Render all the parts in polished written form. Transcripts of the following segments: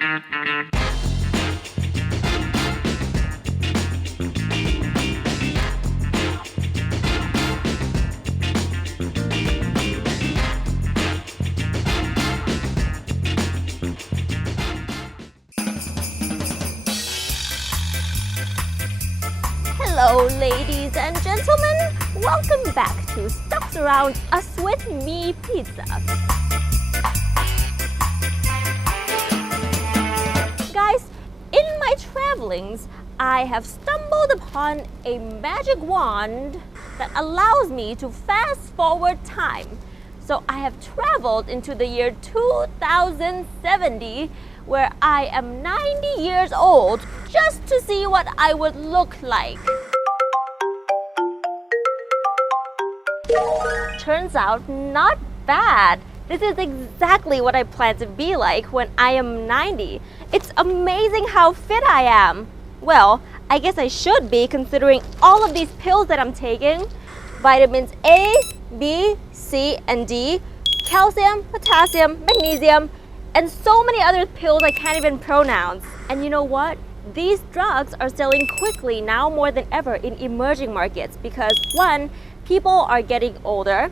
Hello, ladies and gentlemen. Welcome back to Stocks Around Us with me, Pizza. Guys, in my travelings, I have stumbled upon a magic wand that allows me to fast forward time. So I have traveled into the year 2070, where I am 90 years old, just to see what I would look like. Turns out, not bad. This is exactly what I plan to be like when I am 90. It's amazing how fit I am. Well, I guess I should be, considering all of these pills that I'm taking. Vitamins A, B, C, and D, calcium, potassium, magnesium, and so many other pills I can't even pronounce. And you know what? These drugs are selling quickly now more than ever in emerging markets because one, people are getting older,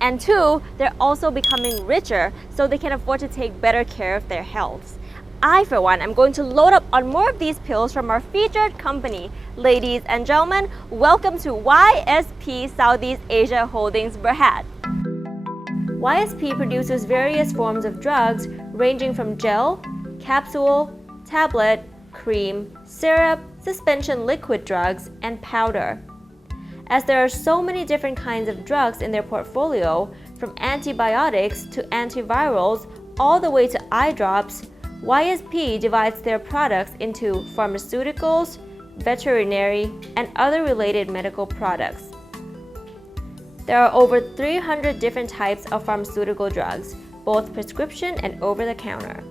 and two, they're also becoming richer, so they can afford to take better care of their health. I, for one, am going to load up on more of these pills from our featured company. Ladies and gentlemen, welcome to YSP Southeast Asia Holdings Berhad. YSP produces various forms of drugs ranging from gel, capsule, tablet, cream, syrup, suspension liquid drugs, and powder. As there are so many different kinds of drugs in their portfolio, from antibiotics to antivirals all the way to eye drops, YSP divides their products into pharmaceuticals, veterinary, and other related medical products. There are over 300 different types of pharmaceutical drugs, both prescription and over-the-counter.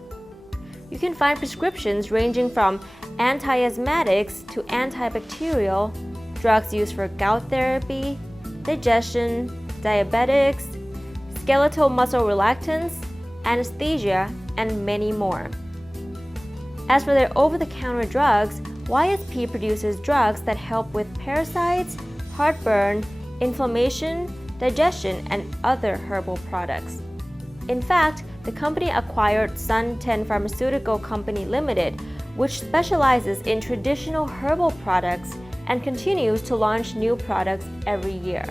You can find prescriptions ranging from anti-asthmatics to antibacterial, drugs used for gout therapy, digestion, diabetics, skeletal muscle relaxants, anesthesia, and many more. As for their over-the-counter drugs, YSP produces drugs that help with parasites, heartburn, inflammation, digestion, and other herbal products. In fact, the company acquired Sun 10 Pharmaceutical Company Limited, which specializes in traditional herbal products and continues to launch new products every year.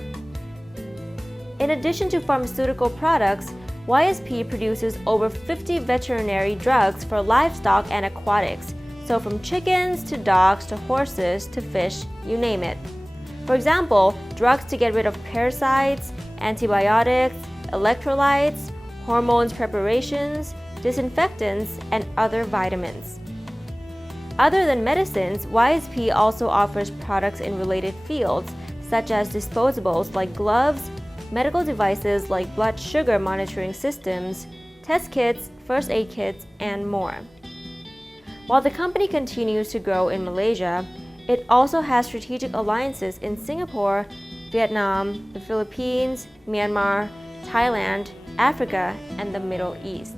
In addition to pharmaceutical products, YSP produces over 50 veterinary drugs for livestock and aquatics, so from chickens to dogs to horses to fish, you name it. For example, drugs to get rid of parasites, antibiotics, electrolytes, hormones preparations, disinfectants, and other vitamins. Other than medicines, YSP also offers products in related fields, such as disposables like gloves, medical devices like blood sugar monitoring systems, test kits, first aid kits, and more. While the company continues to grow in Malaysia, it also has strategic alliances in Singapore, Vietnam, the Philippines, Myanmar, Thailand, Africa, and the Middle East.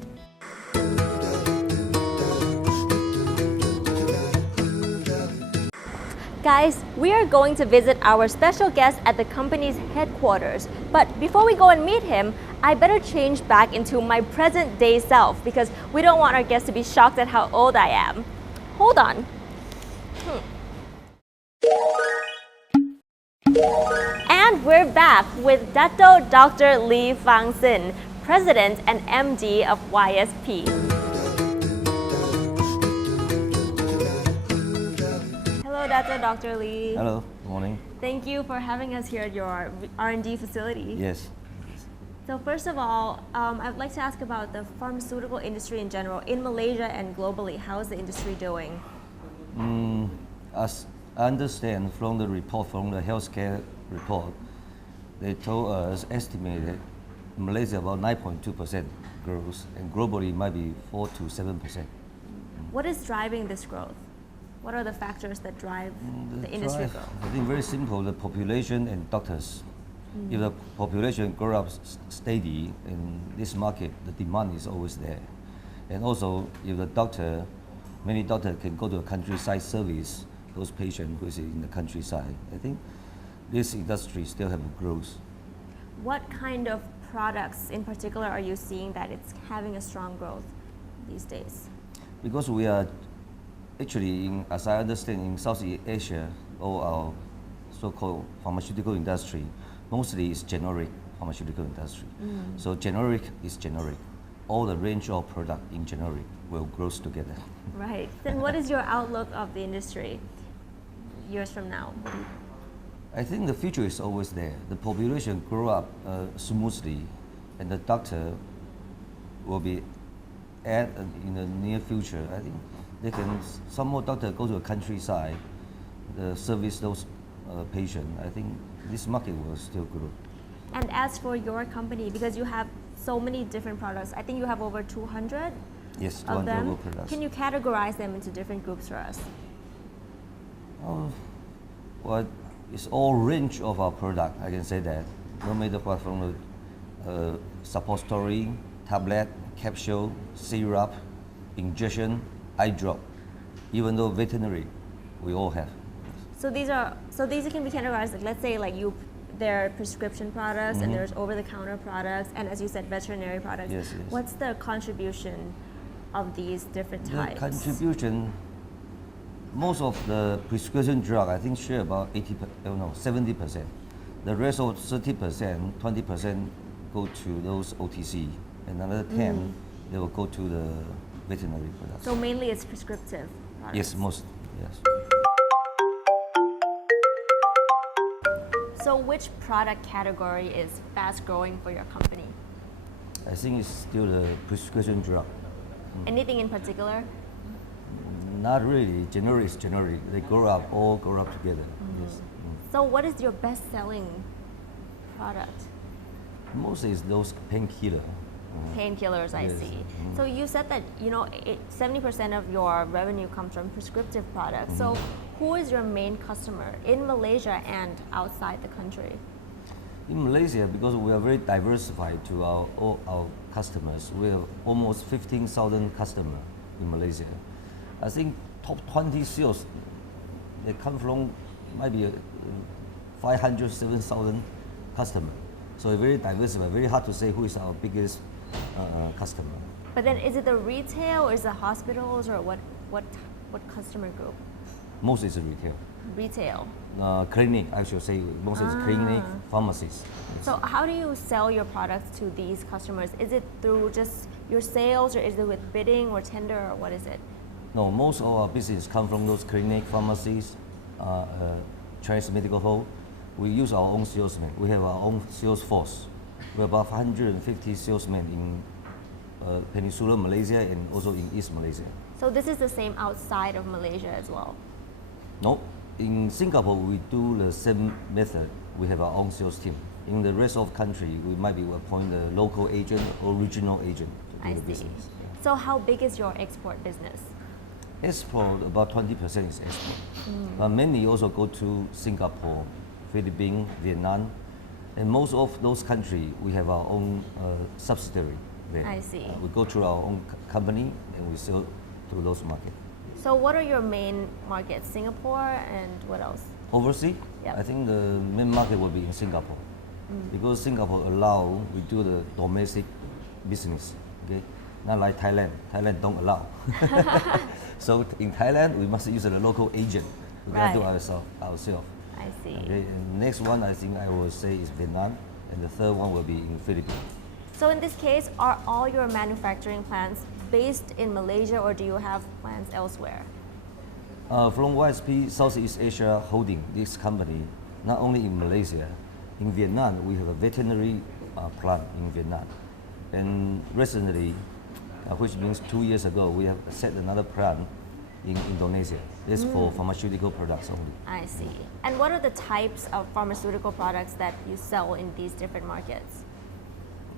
Guys, we are going to visit our special guest at the company's headquarters. But before we go and meet him, I better change back into my present day self because we don't want our guests to be shocked at how old I am. Hold on. And we're back with Dato Dr. Lee Fang Sin, President and MD of YSP. Hello, Dato Dr. Lee. Hello, good morning. Thank you for having us here at your R&D facility. Yes. So first of all, I'd like to ask about the pharmaceutical industry in general, in Malaysia and globally. How is the industry doing? As I understand from the report, from the healthcare report, they told us estimated Malaysia about 9.2% growth, and globally it might be 4 to 7%. What is driving this growth? What are the factors that drive the industry growth? I think very simple, the population and doctors. If the population grows up steady in this market, the demand is always there. And also, if the doctor, many doctors can go to a countryside service those patients who is in the countryside. I think this industry still have growth. What kind of products in particular are you seeing that it's having a strong growth these days? Because we are actually, as I understand, in Southeast Asia, all our so-called pharmaceutical industry, mostly is generic pharmaceutical industry. So generic is generic. All the range of product in generic will grow together. Right. Then what is your outlook of the industry years from now? I think the future is always there. The population grow up smoothly, and the doctor will be in the near future. I think they can, some more doctors go to the countryside, service those patients. I think this market will still grow. And as for your company, because you have so many different products, I think you have over 200 Yes, of 200 them. products. Can you categorize them into different groups for us? Well, it's all range of our product. I can say that. No matter what, from the suppository, tablet, capsule, syrup, injection, eye drop, even though veterinary, we all have. So these can be categorized, like, let's say there are prescription products and there's over-the-counter products, and as you said, veterinary products. Yes, yes. What's the contribution of these different types? The contribution, most of the prescription drug, I think share about 70%. The rest of 30%, 20% go to those OTC, and another 10 they will go to the veterinary products. So mainly it's prescriptive products. Yes, most, yes. So which product category is fast growing for your company? I think it's still the prescription drug. Anything in particular? Not really. Generic is generic. They all grow up together. Yes. So what is your best-selling product? Mostly is those painkiller. Painkillers, I Yes. see. So you said that 70% of your revenue comes from prescriptive products. So who is your main customer in Malaysia and outside the country? In Malaysia, because we are very diversified to all our customers, we have almost 15,000 customers in Malaysia. I think top 20 sales, they come from maybe 500, 7,000 customers. So it's very diversified, very hard to say who is our biggest customer. But then is it the retail or is it hospitals or what customer group? Most is retail. Retail. Clinic, I should say, most is clinic, pharmacies. Yes. So how do you sell your products to these customers? Is it through just your sales or is it with bidding or tender or what is it? No, most of our business come from those clinic, pharmacies, Chinese medical hall. We use our own salesmen. We have our own sales force. We have about 150 salesmen in Peninsular Malaysia and also in East Malaysia. So this is the same outside of Malaysia as well? No, in Singapore we do the same method. We have our own sales team. In the rest of country, we might be appoint a local agent or regional agent to do I the see. business. So how big is your export business? Export, about 20% is export. Mainly also go to Singapore, Philippines, Vietnam, and most of those countries we have our own subsidiary there. I see. We go through our own company and we sell to those markets. So what are your main markets? Singapore and what else? Overseas, Yep. I think the main market will be in Singapore because Singapore allow we do the domestic business. Okay, not like Thailand. Thailand don't allow. So in Thailand, we must use a local agent. We cannot do Right. ourselves. I see. Okay, and next one I think I will say is Vietnam, and the third one will be in Philippines. So in this case, are all your manufacturing plants based in Malaysia or do you have plants elsewhere? From YSP Southeast Asia Holding, this company, not only in Malaysia, in Vietnam, we have a veterinary plant in Vietnam. And recently, which means 2 years ago, we have set another plant in Indonesia. This for pharmaceutical products only. I see. And what are the types of pharmaceutical products that you sell in these different markets?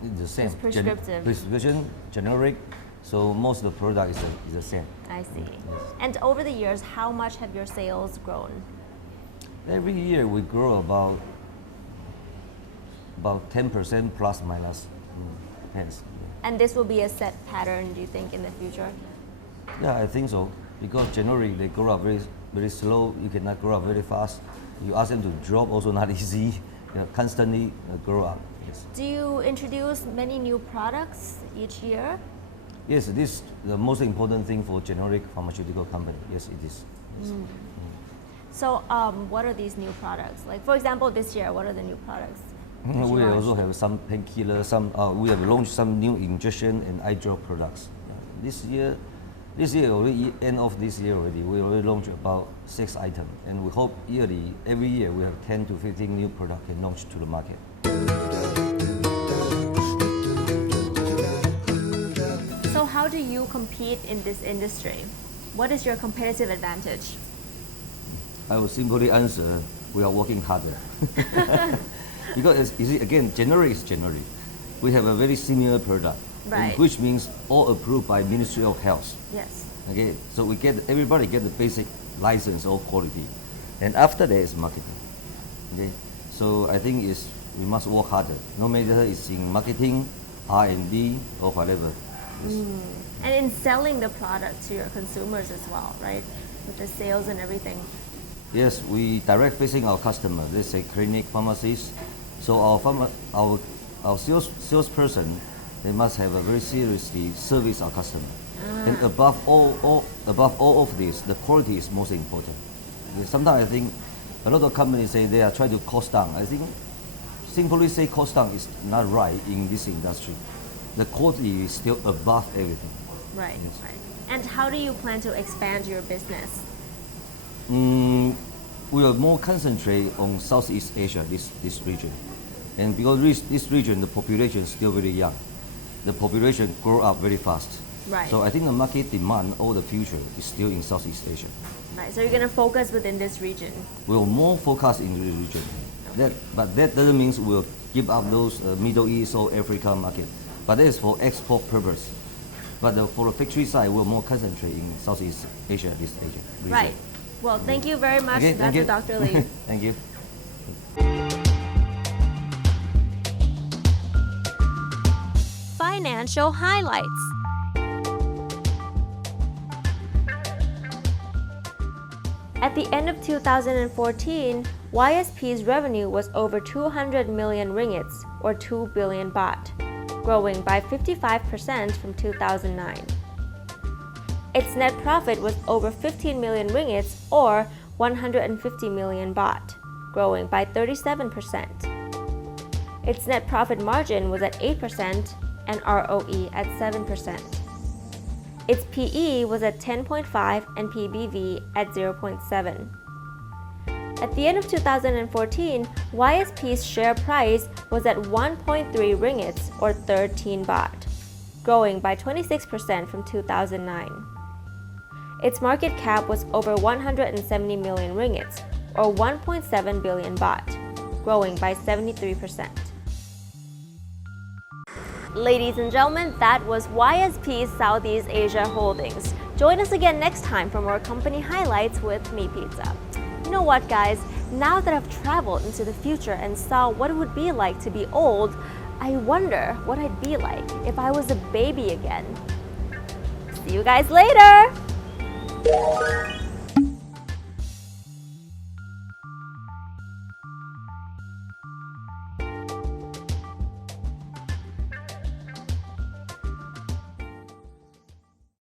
It's the same. It's prescriptive. Prescription, generic, so most of the product is the same. I see. And over the years, how much have your sales grown? Every year we grow about 10% plus minus. Hence. And this will be a set pattern, do you think, in the future? Yeah, I think so. Because generally they grow up very slow. You cannot grow up very fast. You ask them to drop, also not easy. Constantly grow up. Yes. Do you introduce many new products each year? Yes, this is the most important thing for generic pharmaceutical company. Yes, it is. Yes. So, what are these new products? Like, for example, this year, what are the new products? that you We launched? also have some painkiller. We have launched some new injection and eye drop products. This year already end of this year already. We already launched about 6 items, and we hope every year we have 10 to 15 new products can launch to the market. So, how do you compete in this industry? What is your competitive advantage? I will simply answer: we are working harder. Because you see, again, generic is generic. We have a very similar product, Right. which means all approved by Ministry of Health. Yes. Okay, so everybody get the basic license or quality, and after that is marketing. Okay, so I think we must work harder, no matter it's in marketing, R&D, or whatever. Yes. And in selling the product to your consumers as well, right? With the sales and everything. Yes, we direct facing our customer. Let's say clinic, pharmacies. So our salesperson, they must have a very seriously service our customer. And above all of this, the quality is most important. Okay, sometimes I think a lot of companies say they are trying to cost down. I think simply say cost down is not right in this industry. The quality is still above everything. Right, Yes. right. And how do you plan to expand your business? We are more concentrate on Southeast Asia, this region. And because this region, the population is still very young. The population grow up very fast. Right. So I think the market demand all the future is still in Southeast Asia. Right, so you're going to focus within this region. We'll more focus in the region. But that doesn't mean we'll give up those Middle East or Africa market. But that is for export purpose. But for the factory side, we're more concentrate in Southeast Asia, this region. Right. Well, thank you very much. Okay, That's thank you. Dr. Lee. Thank you. Financial highlights. At the end of 2014, YSP's revenue was over 200 million ringgits, or 2 billion baht, growing by 55% from 2009. Its net profit was over 15 million ringgits, or 150 million baht, growing by 37%. Its net profit margin was at 8% and ROE at 7%. Its PE was at 10.5 and PBV at 0.7. At the end of 2014, YSP's share price was at 1.3 ringgits, or 13 baht, growing by 26% from 2009. Its market cap was over 170 million ringgits, or 1.7 billion baht, growing by 73%. Ladies and gentlemen, that was YSP's Southeast Asia Holdings. Join us again next time for more company highlights with Me Pizza. You know what, guys? Now that I've traveled into the future and saw what it would be like to be old, I wonder what I'd be like if I was a baby again. See you guys later!